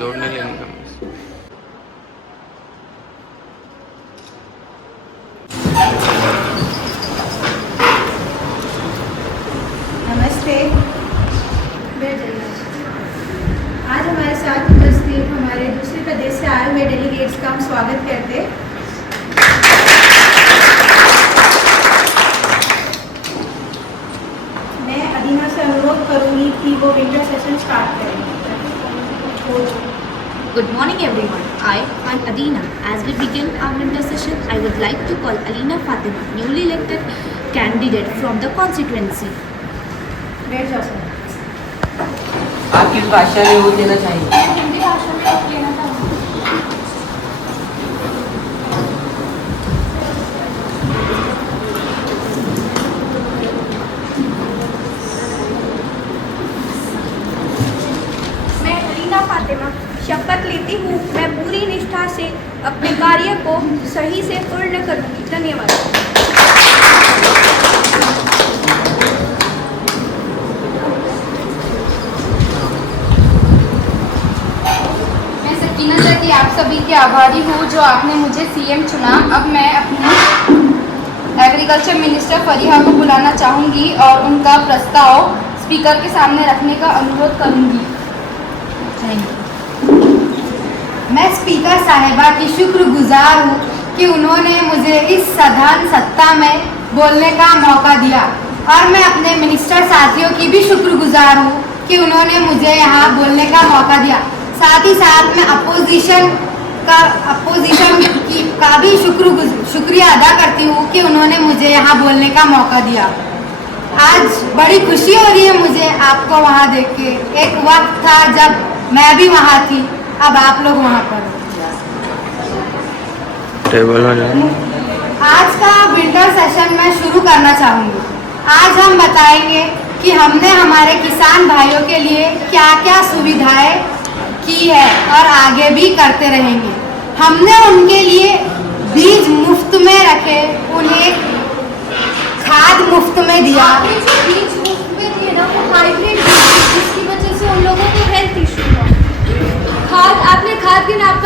दौड़ने लगेगा। नमस्ते। आज हमारे साथ उपस्थित हमारे दूसरे प्रदेश से आए हुए डेलीगेट्स का हम स्वागत करते हैं। मैं अदीना से अनुरोध करूंगी कि वो विंटर सेशन स्टार्ट करें। Good morning everyone. I am Adina. As we begin our winter session, I would like to call Alina Fatima, newly elected candidate from the constituency. बैठ जाओ सर। आप किस भाषा में वोट देना चाहेंगे? हिंदी भाषा में वोट लेना चाहूँगी। मैं अलीना फातिमा शपथ लेती हूँ मैं पूरी निष्ठा से अपने कार्य को सही से पूर्ण करूँगी। धन्यवाद। मैं सकीना की आप सभी के आभारी हूँ जो आपने मुझे सीएम चुना। अब मैं अपने एग्रीकल्चर मिनिस्टर फरीहा को बुलाना चाहूँगी और उनका प्रस्ताव स्पीकर के सामने रखने का अनुरोध करूँगी। मैं स्पीकर साहिबा की शुक्रगुजार हूँ कि उन्होंने मुझे इस सदन सत्ता में बोलने का मौका दिया और मैं अपने मिनिस्टर साथियों की भी शुक्रगुजार हूँ कि उन्होंने मुझे यहाँ बोलने का मौका दिया। साथ ही साथ मैं अपोजिशन का भी शुक्रिया अदा करती हूँ कि उन्होंने मुझे यहाँ बोलने का मौका दिया। आज बड़ी खुशी हो रही है मुझे आपको वहाँ देख के। एक वक्त था जब मैं भी वहाँ थी, अब आप लोग वहाँ पर हो। आज का विंटर सेशन मैं शुरू करना चाहूँगी। आज हम बताएंगे कि हमने हमारे किसान भाइयों के लिए क्या क्या सुविधाएं की है और आगे भी करते रहेंगे। हमने उनके लिए बीज मुफ्त में रखे, उन्हें खाद मुफ्त में दिया। बीज मुफ्त में दिए ना वो हाइब्रिड जिसकी वजह से उन लोगों को हेल्थ इशू हुआ। आपने खाद के नाम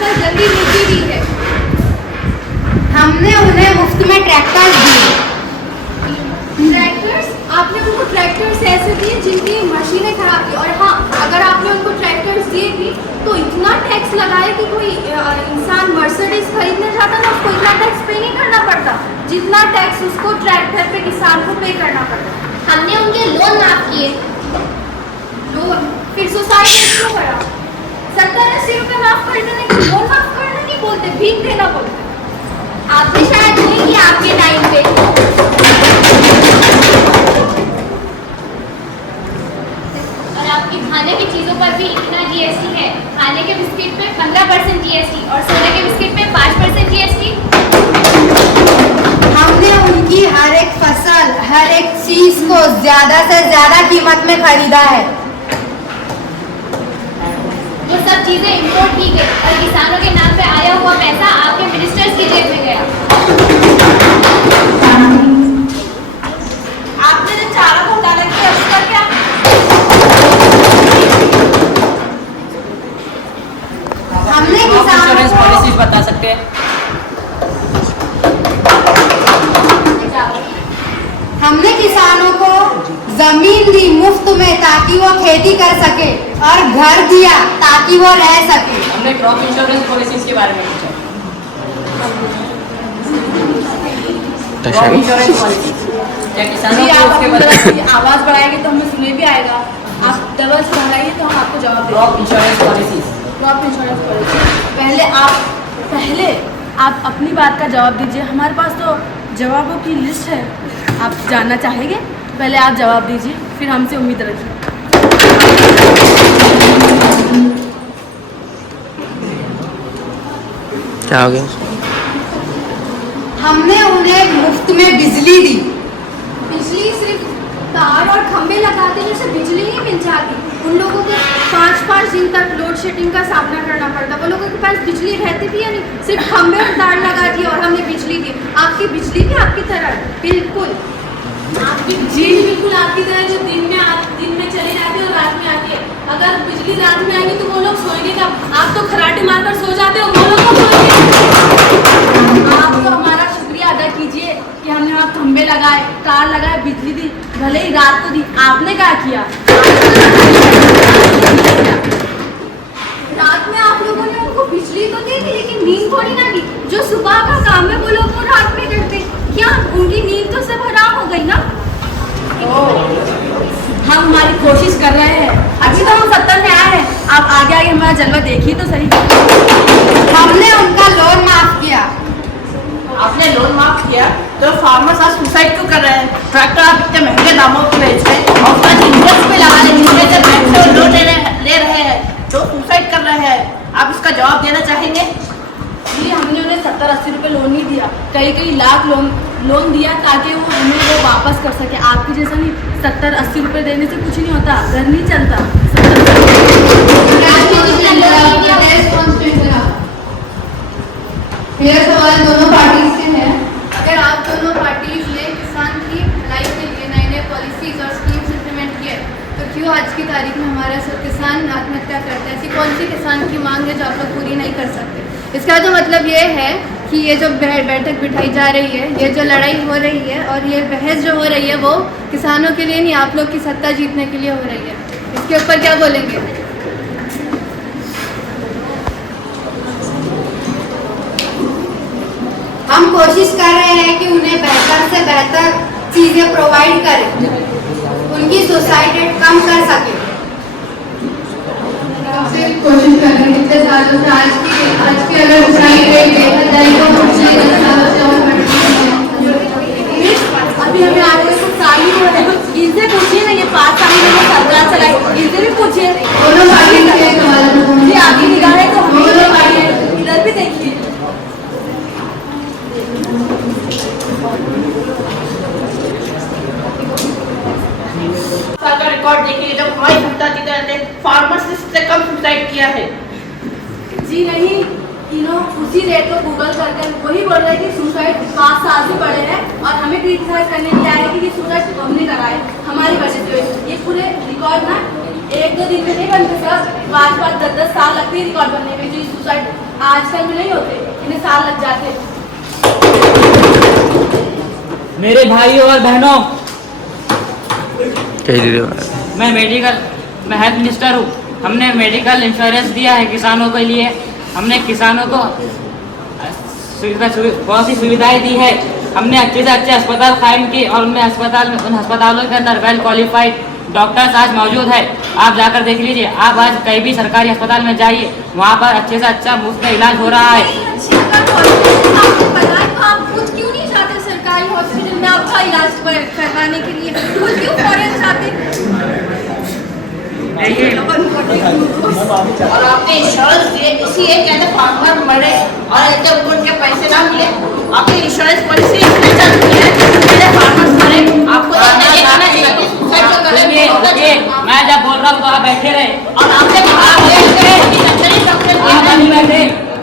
पर गंदी मिट्टी दी है। हमने उन्हें मुफ्त में ट्रैक्टर्स दिए। ट्रैक्टर्स आपने उनको ट्रैक्टर्स ऐसे दिए जिनकी मशीनें खराब थी। और हाँ, अगर आपने उनको ट्रैक्टर्स दिए भी तो इतना टैक्स लगाया कि कोई इंसान मर्सिडीज खरीदने जाता ना उसको इतना टैक्स पे नहीं करना पड़ता जितना टैक्स उसको ट्रैक्टर पे किसान को पे करना पड़ता। हमने उनके लोन माफ किए। लोन फिर सोसाइटी क्यों करा? 70-80 रुपये माफ कर देने की लोन माफ करना नहीं बोलते, भीख देना बोलते। आपने शायद नहीं किया आपके टाइम पे। और आपकी खाने की चीज़ों पर भी इतना जीएसटी है। खाने के बिस्किट पे 15% जीएसटी और सोने के बिस्किट पे 5% जीएसटी। हमने उनकी हर एक फसल, हर एक चीज को ज्यादा से ज्यादा कीमत में खरीदा है। वो सब चीजें इंपोर्ट की गई और किसानों के नाम पे आया हुआ पैसा आपके मिनिस्टर्स की जेब में गया। आपने जो चारा घोटाला किया उसका क्या? हमने इंश्योरेंस पॉलिसी बता सकते हैं? हमने किसानों को जमीन दी मुफ्त में ताकि वो खेती कर सके और घर दिया ताकि वो रह सके। हमने क्रॉप इंश्योरेंस पॉलिसीज के बारे में पूछा। क्रॉप इंश्योरेंस पॉलिसी क्या किसानों को उसके बारे में आवाज़ बढ़ाएंगे तो हमें सुने भी आएगा। आप डबल से बढ़ाइए तो हम आपको जवाब देंगे। Crop insurance policies crop insurance policy पहले आप अपनी बात का जवाब दीजिए। हमारे पास तो जवाबों की लिस्ट है। आप जानना चाहेंगे? पहले आप जवाब दीजिए, फिर हमसे उम्मीद रखिए। क्या हो गया? हमने उन्हें मुफ्त में बिजली दी। बिजली सिर्फ तार और खंभे लगाते हैं, जिससे बिजली नहीं मिल जाती। उन लोगों को 5-5 दिन तक लोड शेडिंग का सामना करना पड़ता। वो लोगों के पास बिजली रहती थी या नहीं, सिर्फ खंभे और तार लगा दिए और हमने बिजली दी। आपकी बिजली भी आपकी तरह बिल्कुल आपकी बिजली बिल्कुल आपकी तरह जो दिन में चली जाती है और रात में आती है। अगर इतनी रात में आएंगे तो वो लोग सोएंगे क्या? आप तो खराटे मारकर सो जाते हो, वो लोग तो सोएंगे। आप तो हमारा शुक्रिया अदा कीजिए कि हमने वहाँ खंबे लगाए, तार लगाए, बिजली दी, भले ही रात को दी। आपने क्या किया? रात में आप लोगों ने उनको बिजली तो दी थी, लेकिन नींद थोड़ी ना दी। जो सुबह का काम है वो लोग वो रात में करते, क्या उनकी नींद तो सब हराम हो गई ना? हम हमारी कोशिश कर रहे हैं, अभी तो हम 70 में आए हैं। आप आगे आगे हमारा जलवा देखिए तो सही। हमने उनका लोन माफ किया। आपने लोन माफ किया तो फार्मर्स आज सुसाइड क्यों कर रहे हैं? ट्रैक्टर आप इतने महंगे दामों पे बेच रहे हैं और उसका इंटरेस्ट पे लगा रहे हैं, जिसमें से बैंक से लोन ले रहे हैं तो सुसाइड कर रहे हैं। आप इसका जवाब देना चाहेंगे? जी, हमने उन्हें 70-80 रुपये लोन ही दिया, कई लाख लोन दिया ताकि वो हमें वो वापस कर सके। आपके जैसा नहीं, 70-80 रुपये देने से कुछ नहीं होता, घर नहीं चलता। मेरा सवाल दोनों पार्टी से है। अगर आप दोनों पार्टीज ने किसान की भलाई के लिए नए पॉलिसीज और स्कीम्स इम्प्लीमेंट किए, तो क्यों आज की तारीख में हमारा सब किसान आत्महत्या करते हैं? ऐसी कौन सी किसान की मांग है जो आप लोग पूरी नहीं कर सकते? इसका तो मतलब ये है कि ये जो बैठक बिठाई जा रही है, ये जो लड़ाई हो रही है और ये बहस जो हो रही है, वो किसानों के लिए नहीं, आप लोग की सत्ता जीतने के लिए हो रही है। इसके ऊपर क्या बोलेंगे? हम कोशिश कर रहे हैं कि उन्हें बेहतर से बेहतर चीजें प्रोवाइड करें, उनकी सुसाइड रेट कम कर सके। कोशिश कर रहे हैं इतने सालों से। आज की अगर सुसाइड रेट देखा जाए तो पिछले 10 सालों से और बढ़ रही है। अभी हमें आगे कुछ साल ही हो रहे हैं, इनसे पूछिए ना, ये 5 साल में वो सरकार चलाई, इनसे भी पूछिए। दोनों पार्टी के सवाल जी, आपकी निगाह है तो हम दोनों पार्टी इधर भी देखिए। साल का रिकॉर्ड देखिए, जब हमारी सत्ता जीते रहते फार्मर्स ने सबसे कम सुसाइड किया है। जी नहीं, उसी रेट को गूगल करके वही बोल रहे हैं कि सुसाइड 5 साल से बढ़े हैं और हमें क्रिटिसाइज करने के लिए आए कि ये सुसाइड हमने कराए, हमारी वजह से। ये पूरे रिकॉर्ड ना 1-2 दिन में नहीं बनते सर, 5-5, 10-10 साल लगते हैं रिकॉर्ड बनने में। जो सुसाइड आजकल में नहीं होते, इन्हें साल लग जाते। मेरे भाइयों और बहनों, मैं मैं हेल्थ मिनिस्टर हूँ। हमने मेडिकल इंश्योरेंस दिया है किसानों के लिए। हमने किसानों को बहुत सी सुविधाएं दी है। हमने अच्छे से अच्छे अस्पताल कायम किए और उन अस्पतालों के अंदर वेल क्वालिफाइड डॉक्टर्स आज मौजूद है। आप जाकर देख लीजिए, आप आज कहीं भी सरकारी अस्पताल में जाइए, वहाँ पर अच्छे से अच्छा मुफ्त में इलाज हो रहा है। सरकारी हॉस्पिटल में आपका इलाज करवाने के लिए खुद क्यों फॉरेन जाते? और आपने इंश्योरेंस दिए, इसलिए कहते फार्मर मरे और ऐसे उनके पैसे ना मिले। आपने इंश्योरेंस पॉलिसी इसलिए चालू की है कि फार्मर्स मरे। आपको मैं जब बोल रहा हूँ तो आप बैठे रहे और आपने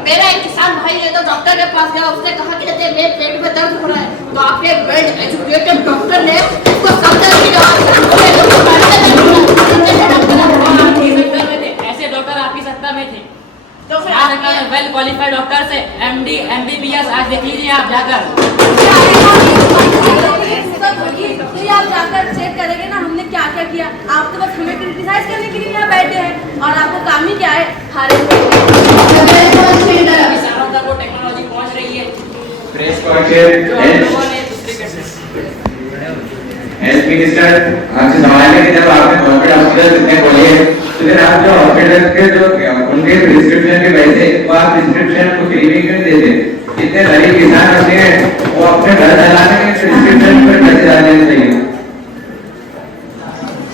मेरा एक किसान भाई है तो डॉक्टर के पास गया, उसने कहा कि मेरे पेट में दर्द हो रहा है, तो आपने वेल एजुकेटेड डॉक्टर ने उसको समझा कि ऐसे डॉक्टर आपकी सत्ता में थे, तो फिर वेल क्वालिफाइड डॉक्टर से MD MBBS आज देख लीजिए आप जाकर। तो आप जाकर चेक करेंगे ना हमने क्या क्या किया। आप तो बस हमें क्रिटिसाइज करने के लिए यहाँ बैठे हैं और आपको काम ही क्या है? किसानों तक वो टेक्नोलॉजी पहुँच रही है। हेल्थ मिनिस्टर आपसे सवाल है कि जब आपने गवर्नमेंट हॉस्पिटल इतने खोले हैं, तो फिर आप जो हॉस्पिटल के जो उनके प्रिस्क्रिप्शन के पैसे वो आप प्रिस्क्रिप्शन को फ्री में क्यों देते? जितने गरीब किसान होते हैं वो अपने घर चलाने के प्रिस्क्रिप्शन पर पैसे डालने चाहिए।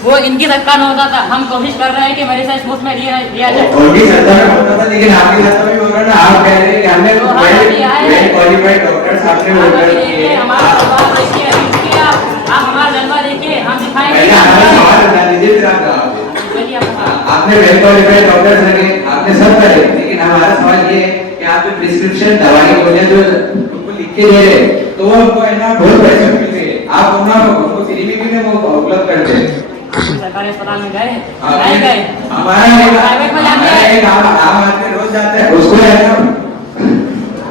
वो इनकी सरकार में होता था, हम कोशिश कर रहे हैं कि मेरे साथ मुफ्त में दिया जाए। उनकी सरकार में होता था, लेकिन आपकी सरकार में बोल रहे ना, आप कह रहे हैं कि हमने वेल क्वालिफाइड डॉक्टर्स आपने बोल दिए। आप हमारा जलवा देखिए, हम दिखाएंगे। आपने वेल क्वालिफाइड डॉक्टर्स रखे, आपने सब करे, लेकिन हमारा सवाल ये है कि आप जो प्रिस्क्रिप्शन दवाई बोले जो उनको लिख के दे रहे, तो वो हमको है ना बहुत पैसे मिलते हैं, आप उनको फ्री में क्यों वो उपलब्ध करते हैं? सरकारी अस्पताल में गए आप नहीं गए? प्राइवेट में जाते आम आदमी रोज जाता है,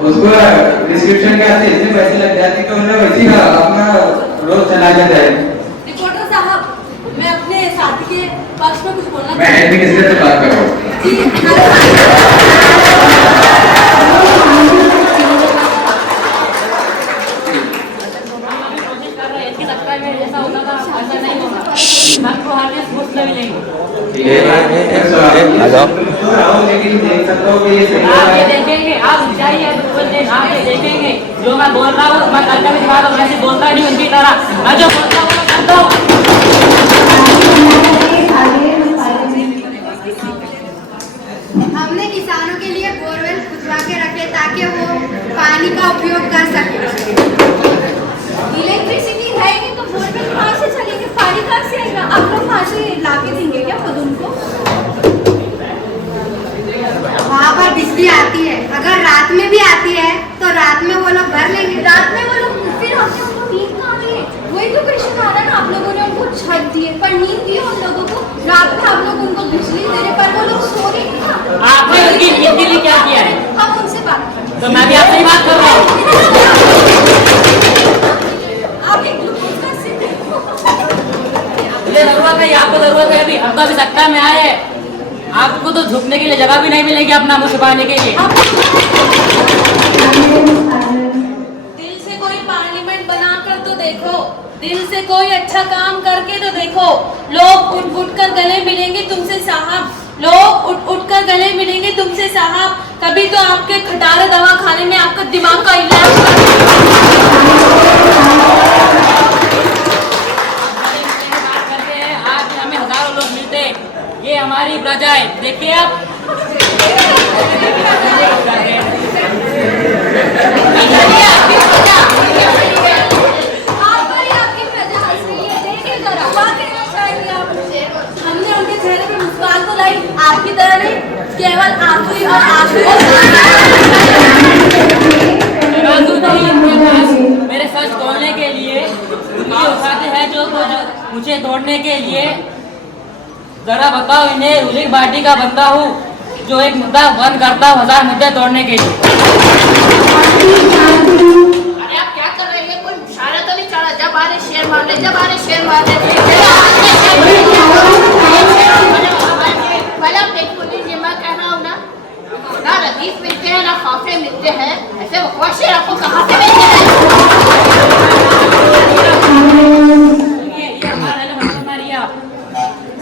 उसको प्रिस्क्रिप्शन के आते इतने पैसे लग जाते हैं कि उन्हें वैसी का अपना रोज चला जाता है। रिपोर्टर साहब, मैं अपने साथी के पक्ष में कुछ बोलना मैं एडमिनिस्ट्रेटर से बात कर रहा हूँ। लेकिन देख सकता हूँ कि आप ये देखेंगे, आप जाइए आप ये देखेंगे जो मैं बोल रहा हूँ, मैं करने की बात वैसे बोलता नहीं उनकी तरह, मैं जो बोलता हूँ मैं करता हूँ। हमने किसानों के लिए बोरवेल खुदवा के रखे ताकि वो पानी का उपयोग कर सके। इलेक्ट्रिसिटी है नहीं तो बोरवेल कहाँ से चलेंगे, पानी कहाँ से आएगा? आप लोग वहाँ से ला के देंगे क्या खुद उनको? वहाँ पर बिजली आती है, अगर रात में भी आती है तो रात में वो लोग भर लेंगे। रात में वो लोग फिर हमने उनको नींद कहाँ दी है? वही तो क्वेश्चन आ रहा है ना, आप लोगों ने उनको छत दी है पर नींद दी है उन लोगों को, रात में आप लोग उनको बिजली दे रहे पर वो लोग सो रहे नहीं ना। आपने उनकी नींद के लिए क्या किया है? हम उनसे बात करें। तो मैं भी आपसे ही बात कर रहा हूँ। आप एक ग्लूकोज का सिप मुझे जरूरत है, आपको जरूरत है, अभी हम तो अभी सत्ता में आए हैं, आपको तो झुकने के लिए जगह भी नहीं मिलेगी अपना मुँह छुपाने के लिए। दिल से कोई पार्लियामेंट बनाकर तो देखो, दिल से कोई अच्छा काम करके तो देखो। लोग उठ उठ कर गले मिलेंगे तुमसे साहब, लोग उठ उठ कर गले मिलेंगे तुमसे साहब। तभी तो आपके खटारा दवा खाने में आपका दिमाग का इलाज आज हमें हजारों लोग मिलते हैं, ये हमारी प्रजा है, देखिए आप। हमने उनके चेहरे पे मुस्कान तो लाई, आपकी तरह नहीं, केवल आंसू ही और आंसू। मेरे सच तोड़ने के लिए उंगली उठाते हैं जो मुझे तोड़ने के लिए। जरा बताओ इन्हें, रूलिंग पार्टी का बंदा हूँ जो एक मुद्दा बंद करता हूँ 1000 मुद्दे तोड़ने के लिए। अरे आप क्या कर रहे हैं? कोई मुशायरा तो नहीं चला? जब आ रहे शेर मार ले, जब आ रहे शेर मार ले। पहले आप देख लीजिए, मैं कह रहा हूँ ना रदीफ मिलते हैं ना खाफे मिलते हैं, ऐसे बकवास शेर आपको कहाँ से मिलते हैं?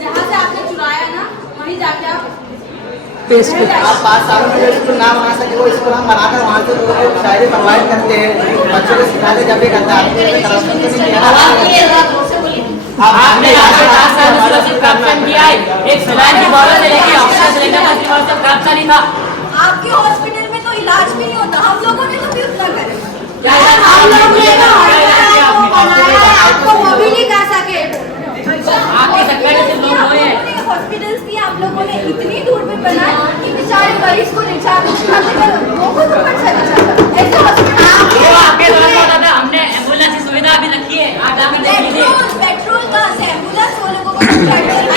जहाँ से आपने चुराया ना वहीं जाके आप आप 5 सालों में स्कूल ना बना सके वो स्कूल हम बनाकर वहाँ से लोगों को शायरी प्रोवाइड करते हैं, बच्चों को सिखाते जब भी करते हैं। आपने यहाँ पे 10 साल में सुरक्षित करप्शन किया है, एक सलाइन की बॉर्डर से लेके ऑक्सीजन सिलेंडर तक की बॉर्डर करप्शन ही था। आपके हॉस्पिटल में तो इलाज भी नहीं होता, हम लोगों ने तो भी उतना करे। आपको वो भी नहीं कर सके। आपकी सरकार से लोग हुए हैं। हॉस्पिटल्स भी आप लोगों ने इतनी दूर पे बनाए कि बेचारे मरीज को ले जाकर वो खुद ऊपर चला जाता। ऐसे हॉस्पिटल आपके द्वारा होता था, हमने एम्बुलेंस की सुविधा भी रखी है, आप जाकर देख लीजिए। पेट्रोल कहाँ से? एम्बुलेंस वो लोगों को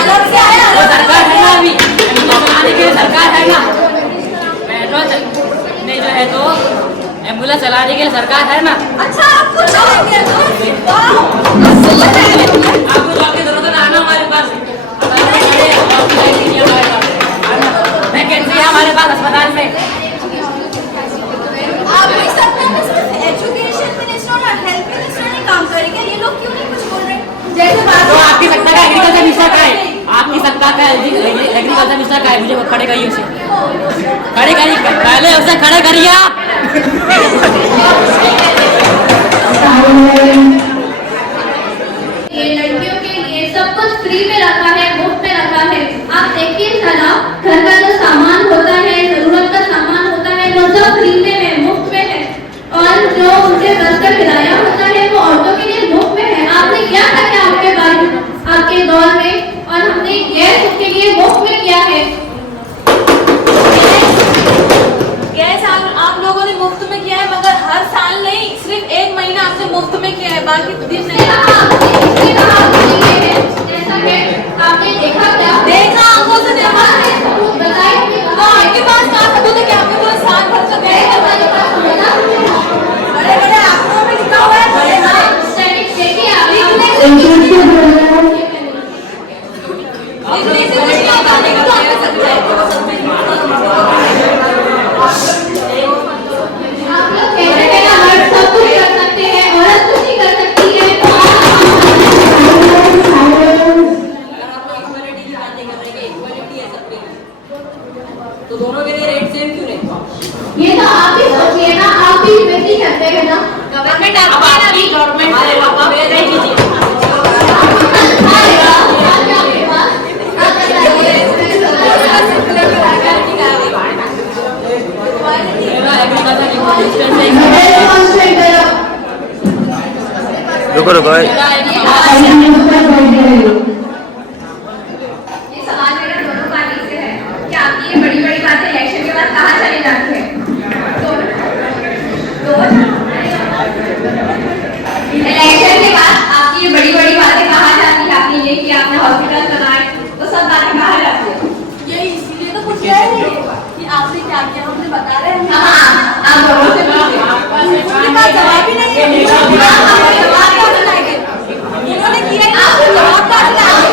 अलग से आया, वो सरकार है ना, अभी एम्बुलेंस चलाने के लिए सरकार है ना, पेट्रोल नहीं जो है तो एम्बुलेंस चलाने के लिए सरकार है ना। अच्छा आपको चाहिए आपको जॉब की जरूरत है, आना हमारे पास, वैकेंसी है हमारे पास अस्पताल में। आप भी सकते हैं सिर्फ एजुकेशन मिनिस्टर और हेल्थ मिनिस्टर ने काम करेंगे, ये लोग क्यों नहीं कुछ बोल रहे? जैसे बात तो आपकी सत्ता का एग्रीकल्चर मिनिस्टर का है, आपकी सत्ता का एग्रीकल्चर मिनिस्टर का है, मुझे खड़े करिए उसे, खड़े करिए, पहले उसे खड़े करिए आप। ये लड़कियों के लिए सब कुछ फ्री में रखा है, मुफ्त में रखा है। आप देखिए साला, घर का जो सामान होता है, जरूरत का सामान होता है, वो सब फ्री में है, मुफ्त में है। और जो उनके बस का किराया होता है वो औरतों के लिए मुफ्त में है। आपने क्या किया आपके दौर में, और हमने गैस उसके लिए मुफ्त में किया है। गैस आप लोगों ने मुफ्त में किया है, मगर हर साल नहीं, सिर्फ 1 महीना आपने मुफ्त में किया है, बाकी दिन नहीं। जैसा होता है, आपने देखा क्या? देखा, आंखों से देखा। बताइए आपके पास कहाँ सबूत है कि आपने पूरा साल भर से गए? बड़े बड़े आंकड़ों में लिखा हुआ है, बड़े बड़े स्टैटिस्टिक्स देखिए आप। लिखने से कुछ नहीं होता, नहीं तो आपको सकता है। आप लोग कहते हैं ना मर्द सब कुछ कर सकते हैं, औरत कुछ नहीं कर सकती है। तो दोनों के लिए रेट सेम क्यों नहीं? ये तो आप ही सोचिए ना, आप भी वैसे करते हैं ना। गवर्नमेंट आपकी गवर्नमेंट से आप दे दीजिए। रुको रुको ये सवाल मेरा दोनों पार्टी से है कि आपकी ये बड़ी बड़ी बातें इलेक्शन के बाद कहाँ चली जाती है? इलेक्शन के बाद आपकी ये बड़ी बड़ी बातें कहाँ जाती है? आपने ये कि आपने हॉस्पिटल बनाए, तो सब बातें कहाँ जाती है? ये इसीलिए तो कुछ है नहीं कि आपने क्या किया, हमने बता रहे हैं। हाँ, आप दोनों से उनके पास जवाब ही नहीं है। जवाब कहाँ से लाएंगे? उन्होंने किया ही नहीं, जवाब कहाँ से लाएंगे?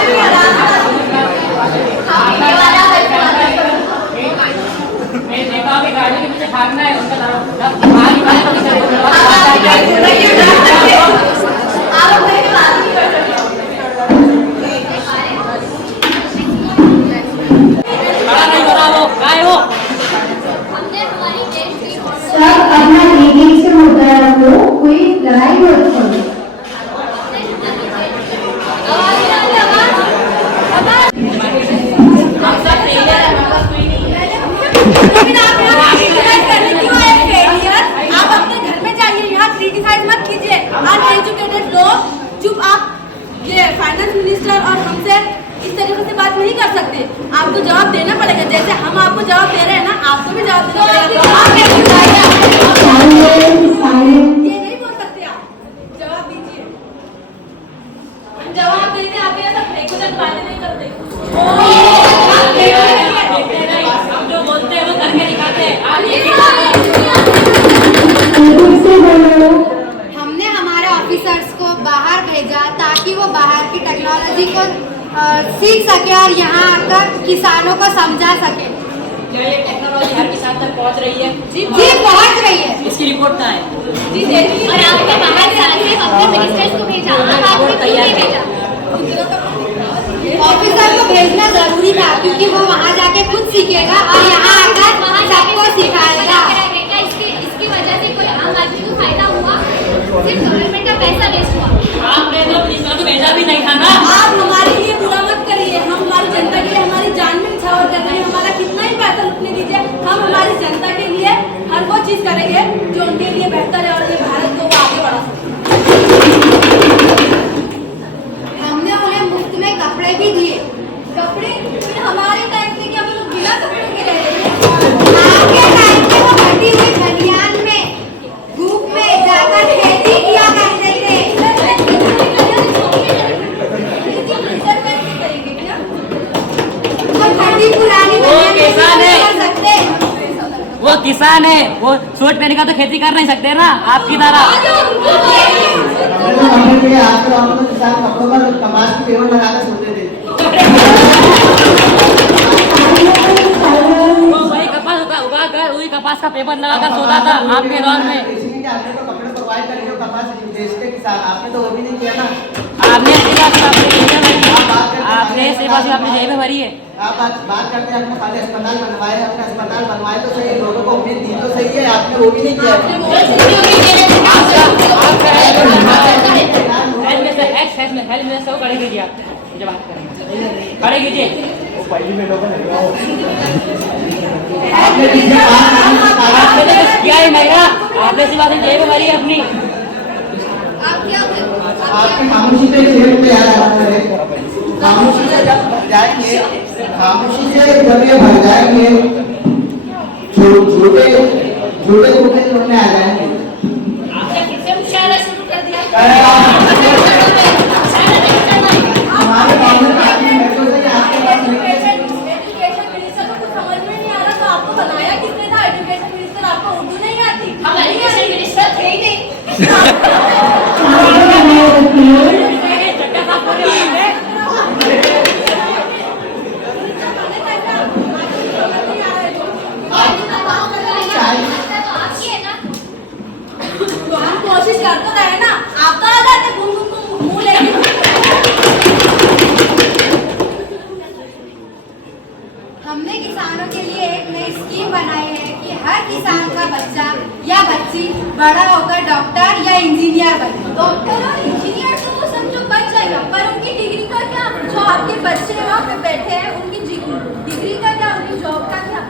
गाड़ी के पीछे भागना है उनका सब अपना रीडिंग से होता है, वो कोई लड़ाई मत करो। आप अपने घर में जाइए, यहाँ क्रिटिसाइज मत कीजिए। अनएजुकेटेड लोग चुप, आप ये फाइनेंस मिनिस्टर और हमसे इस तरीके से बात नहीं कर सकते। आपको जवाब देना पड़ेगा, जैसे हम आपको जवाब दे रहे हैं ना, आपको भी जवाब देना पड़ेगा। ये नहीं बोल सकते, आप जवाब दीजिए। जवाब देते आपके यहाँ सब रेगुलर बातें नहीं करते। हम जो बोलते हैं वो करके दिखाते हैं। हमने हमारे ऑफिसर्स को बाहर भेजा ताकि वो बाहर की टेक्नोलॉजी को सीख सके और यहाँ आकर किसानों को समझा सके। क्या ये टेक्नोलॉजी हर किसान तक पहुंच रही है? जी पहुंच रही है। इसकी रिपोर्ट कहाँ है? जी देखिए, और आपने बाहर जाके अपने मिनिस्टर्स को भेजा, आप आपने क्यों नहीं भेजा? ऑफिसर को भेजना जरूरी था क्योंकि वो वहाँ जाके खुद सीखेगा और यहाँ आकर सबको सिखाएगा। इसकी वजह से कोई आम आदमी को फायदा हुआ? सिर्फ गवर्नमेंट का पैसा वेस्ट हुआ। आपने तो पुलिस को भेजा भी नहीं था ना। आप हमारे लिए बुरा मत करिए। हम हमारी जनता के लिए हमारी जान में न्यौछावर कर रहे हैं। हमारा कितना ही पैसा लुटने दीजिए, हम हमारी जनता के लिए हर वो चीज करेंगे जो उनके लिए बेहतर है और ये भारत को वो आगे बढ़ा सके। हमने उन्हें मुफ्त में कपड़े भी दिए। कपड़े फिर हमारे टाइम पे क्या वो लोग बिना कपड़ों के रह रहे हैं? आपके टाइम पे वो फटी हुई बनियान में धूप में जाकर खेती किया करते थे। वो फटी पुरानी बनियान में किसान है। नहीं कर सकते। वो किसान है, वो सूट पहन का तो खेती कर नहीं सकते ना आपकी तरह। किसान कपड़ों पर कपास की पेवर लगाकर सोते थे। वो वही कपास उगा कर वही कपास का पेपर लगाकर सोता था आपके दौर में। इसलिए आपने तो कपड़े प्रोवाइड कर जो कपास बेचते किसान, आपने तो वो भी नहीं किया ना। आपने सिर्फ आपने जेब में भरी है। आप आज बात करते हैं अपने खाली अस्पताल बनवाए, अपने अस्पताल बनवाए तो सही, लोगों को उम्मीद दी तो सही है, आपने वो भी नहीं किया। हेल्थ मिनिस्टर को खड़े कीजिए, आप मुझे बात करेंगे, खड़े कीजिए। आपने किया ही नहीं ना, आपने सिर्फ अपनी जेब में भरी है अपनी। आपकी खामोशी पे शेर पे आया है, खामोशी से जब भर जाएंगे, खामोशी से जब ये भर जाएंगे, छोटे छोटे छोटे लोग आ जाएंगे। आपने फिर से मुशायरा शुरू कर दिया। हमारे किसानों के लिए एक नई स्कीम बनाई है कि हर किसान का बच्चा या बच्ची बड़ा होकर डॉक्टर या इंजीनियर बने। डॉक्टर और इंजीनियर तो वो समझो बन जाएगा, पर उनकी डिग्री का क्या? जो आपके बच्चे वहाँ पे बैठे हैं उनकी डिग्री का क्या, उनकी जॉब का क्या?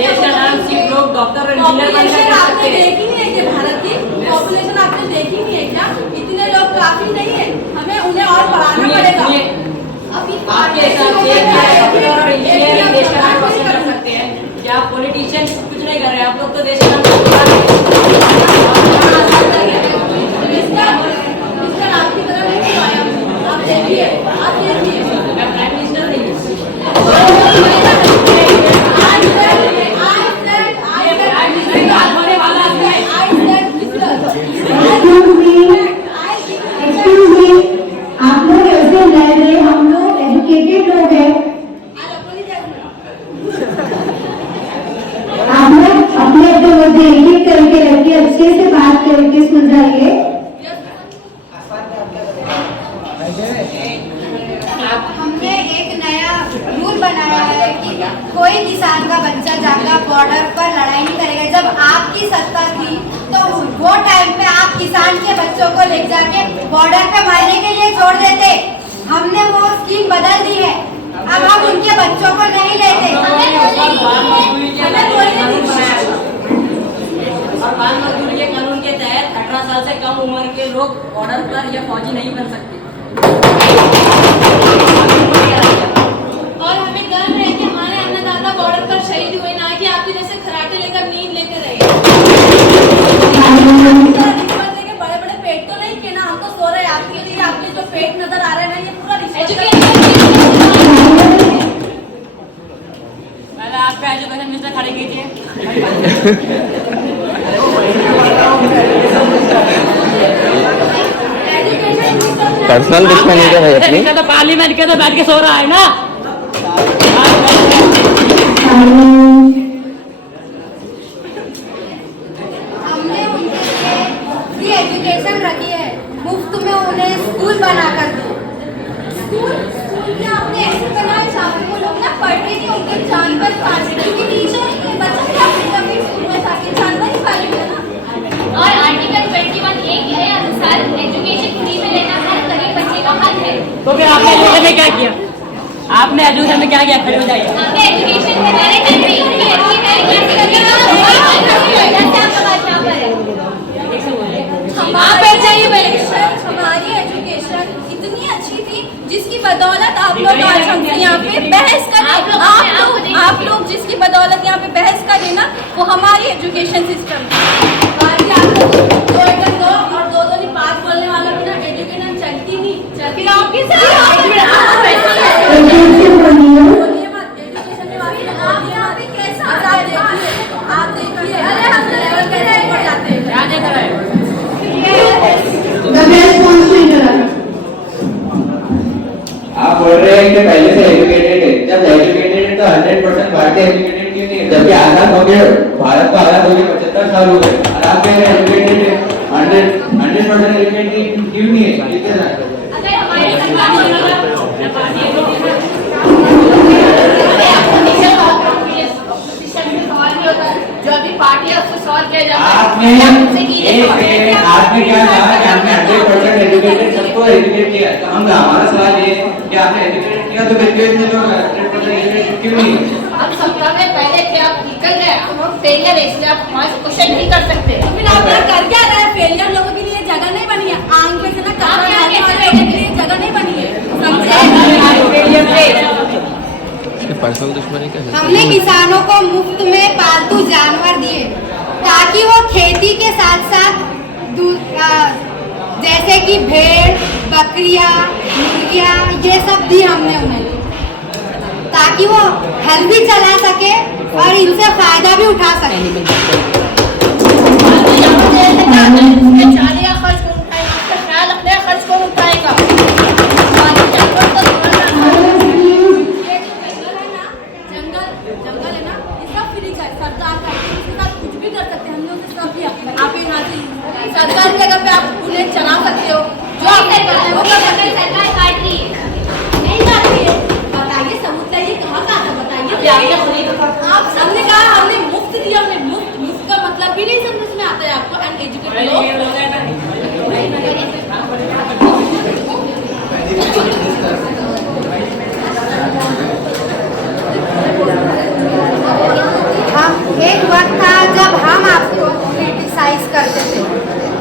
देश का नाम सिर्फ लोग डॉक्टर और इंजीनियर पॉपुलेशन आपने देखी नहीं है कि भारत की पॉपुलेशन आपने देखी नहीं है क्या? इतने लोग काफी नहीं है, हमें उन्हें और बढ़ाना पड़ेगा। आपके हिसाब से डॉक्टर और इंजीनियर देश का नाम रोशन कर सकते हैं क्या? आप पॉलिटिशियन कुछ नहीं कर रहे, आप लोग तो देश का नाम आपकी तरह नहीं आया, आप देखिए, आप देखिए प्राइम मिनिस्टर नहीं आप लोग ऐसे लड़ रहे, हम लोग एजुकेटेड लोग हैं। आप लोग अपने अपने मुद्दे एक करके रखिए, अच्छे से बात करके सुलझाइए। हमने एक नया रूल बनाया है कि कोई किसान का बच्चा जाकर बॉर्डर पर लड़ाई नहीं करेगा। जब आपकी सत्ता थी तो वो टाइम पे आप किसान के बच्चों को ले जाके बॉर्डर पे मारने के लिए छोड़ देते। हमने वो स्कीम बदल दी है, अब हम उनके बच्चों को नहीं लेते। और बाल मजदूरी के कानून के तहत 18 साल से कम उम्र के लोग बॉर्डर पर या फौजी नहीं बन सकते। और हमें गर्व है कि हमारे अन्नदाता बॉर्डर पर शहीद हुए, ना कि आपके जैसे खराटे लेकर नींद लेते रहे। बड़े बड़े पेट तो नहीं के ना, हम तो सो रहे हैं आपके लिए। आपके जो पेट नजर आ रहे हैं ना, ये पूरा पहले आप पे एजुकेशन मिनिस्टर खड़े कीजिए। पर्सनल दुश्मनी क्या है अपनी? तो पार्लियामेंट के तो बैठ के सो रहा है ना। हमने उनके लिए फ्री एजुकेशन रखी है, मुफ्त में उन्हें स्कूल बनाकर दी। स्कूल में आपने ऐसे बनाए जहाँ पे वो लोग ना पढ़ते नहीं, उनके जानवर पालते, क्योंकि टीचर ही है, बच्चा क्या करेगा फिर स्कूल में जाके? जानवर ही पालेगा ना। और आर्टिकल 21A के अनुसार एजुकेशन फ्री में लेना हर गरीब बच्चे का हक है। तो फिर आपने एजुकेशन में क्या किया? आपने एजुकेशन में क्या किया? खड़े हो जाइए। आपने एजुकेशन में हमारे टाइम पे इतनी अच्छी तरीके से करके हमारी एजुकेशन इतनी अच्छी थी जिसकी बदौलत आप लोग आज हमसे यहाँ पे बहस करें। आप लोग जिसकी बदौलत यहाँ पे बहस करें ना, वो हमारी एजुकेशन सिस्टम। दो एकड़ दो और दो दो नहीं 5 बोलने वालों की ना एजुकेशन चलती नहीं, चलती आपके साथ आप देखिए, अरे हम लेवल कैसे ऊपर जाते हैं, क्या देख रहे हैं? आप बोल रहे हैं कि पहले से एजुकेटेड है, जब एजुकेटेड है तो 100% भारतीय एजुकेटेड क्यों नहीं है? जबकि आजाद हो गए, भारत को आजाद हो गए 75 साल हो गए और आप कह रहे हैं एजुकेटेड है, 100% एजुकेटेड क्यों नहीं है? कितने साल? अगर हमारी जो अभी पार्टी है उससे सॉल्व किया जाता है। आपने क्या कहा कि आपने 100% एजुकेटेड सबको एजुकेट किया, तो हम हमारा सवाल ये है कि आपने एजुकेटेड किया तो फिर इतने लोग 100% एजुकेटेड क्यों नहीं है? अब सप्ताह में पहले थे, आप निकल गए, हम फेलियर है, इसलिए आप हमारे क्वेश्चन नहीं कर सकते। तो फिर आप यहाँ कर क्या रहे हैं? फेलियर लोगों के लिए जगह नहीं बनी है, आंख पे से ना काम करने वाले लोगों के लिए जगह नहीं बनी है, समझे? पर्सनल दुश्मनी क्या है? हमने किसानों को मुफ्त में पालतू जानवर दिए ताकि वो खेती के साथ साथ जैसे कि भेड़, बकरियां, मुर्गियां, ये सब दी हमने उन्हें ताकि वो हल भी चला सके और इनसे फायदा भी उठा सके। चालिया खर्च कौन उठाएगा? उसका ख्याल अपने खर्च कौन उठाएगा? जंगल है ना, इसका फ्री का सरकार का, इसके साथ कुछ भी कर सकते हैं। हमने उसके साथ भी आप यहाँ से सरकार की जगह पे आप उन्हें चला सकते हो, जो आप वो कर सकते हैं। सरकार काट रही है, नहीं काट रही है, आपने खरीद आप सबने कहा हमने मुफ्त दिया, हमने मुफ्त का मतलब भी नहीं समझ में आता है आपको। अनएजुकेटेड लोग हम एक वक्त था जब हम आपको क्रिटिसाइज करते थे,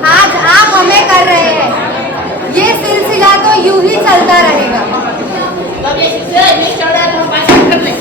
आज आप हमें कर रहे हैं। ये सिलसिला तो यूं ही चलता रहेगा। तब ये सिलसिला इतने चल रहा है तो हम पास कर लें।